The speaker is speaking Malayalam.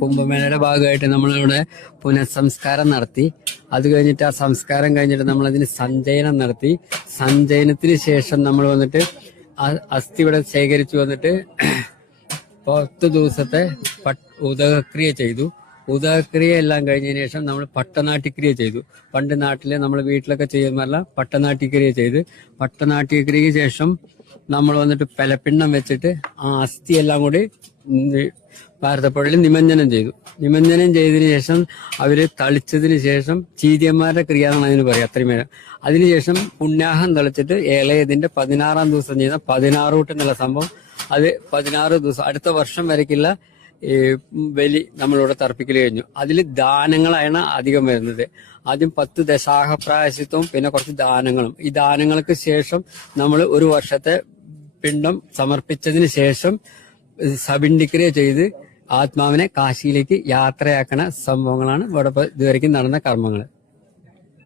കുംഭമേളയുടെ ഭാഗമായിട്ട് നമ്മളിവിടെ പുനഃസംസ്കാരം നടത്തി. അത് കഴിഞ്ഞിട്ട് ആ സംസ്കാരം കഴിഞ്ഞിട്ട് നമ്മൾ അതിന് സഞ്ചയനം നടത്തി. സഞ്ചയനത്തിന് ശേഷം നമ്മൾ വന്നിട്ട് അസ്ഥി ഇവിടെ ശേഖരിച്ചു വന്നിട്ട് 10 ദിവസത്തെ ഉദകക്രിയ ചെയ്തു. ഉദകക്രിയ എല്ലാം കഴിഞ്ഞതിന് ശേഷം നമ്മൾ പട്ടനാട്ടിക്രിയ ചെയ്തു. പണ്ട് നാട്ടിലെ നമ്മൾ വീട്ടിലൊക്കെ ചെയ്യുന്നതല്ല, പട്ടനാട്ടിക്രിയ ചെയ്ത് പട്ടനാട്ടിക്രിയക്ക് ശേഷം നമ്മൾ വന്നിട്ട് പലപ്പിണ്ണം വെച്ചിട്ട് ആ അസ്ഥി എല്ലാം കൂടി ഭാരതപ്പുഴയിൽ നിമഞ്ജനം ചെയ്തു. നിമഞ്ജനം ചെയ്തതിനു ശേഷം അവര് തളിച്ചതിന് ശേഷം ചീതിയന്മാരുടെ ക്രിയ എന്നാണ് അതിന് പറയുക. അത്രയും നേരം അതിനുശേഷം പുണ്യാഹം തളിച്ചിട്ട് ഇളയതിന്റെ 16-ാം ദിവസം ചെയ്യുന്ന 16 കൂട്ട് എന്നുള്ള സംഭവം, അത് 16 ദിവസം അടുത്ത വർഷം വരയ്ക്കുള്ള ബലി നമ്മളിവിടെ തർപ്പിക്കൽ കഴിഞ്ഞു. അതിൽ ദാനങ്ങളാണ് അധികം വരുന്നത്. ആദ്യം 10 ദശാഹ പ്രായശ്ചിത്വവും പിന്നെ കുറച്ച് ദാനങ്ങളും. ഈ ദാനങ്ങൾക്ക് ശേഷം നമ്മൾ ഒരു വർഷത്തെ പിണ്ഡം സമർപ്പിച്ചതിന് ശേഷം സബിണ്ടിക്രിയ ചെയ്ത് ആത്മാവിനെ കാശിയിലേക്ക് യാത്രയാക്കണ സംഭവങ്ങളാണ് ഇവിടെ ഇതുവരെയ്ക്കും നടന്ന കർമ്മങ്ങൾ.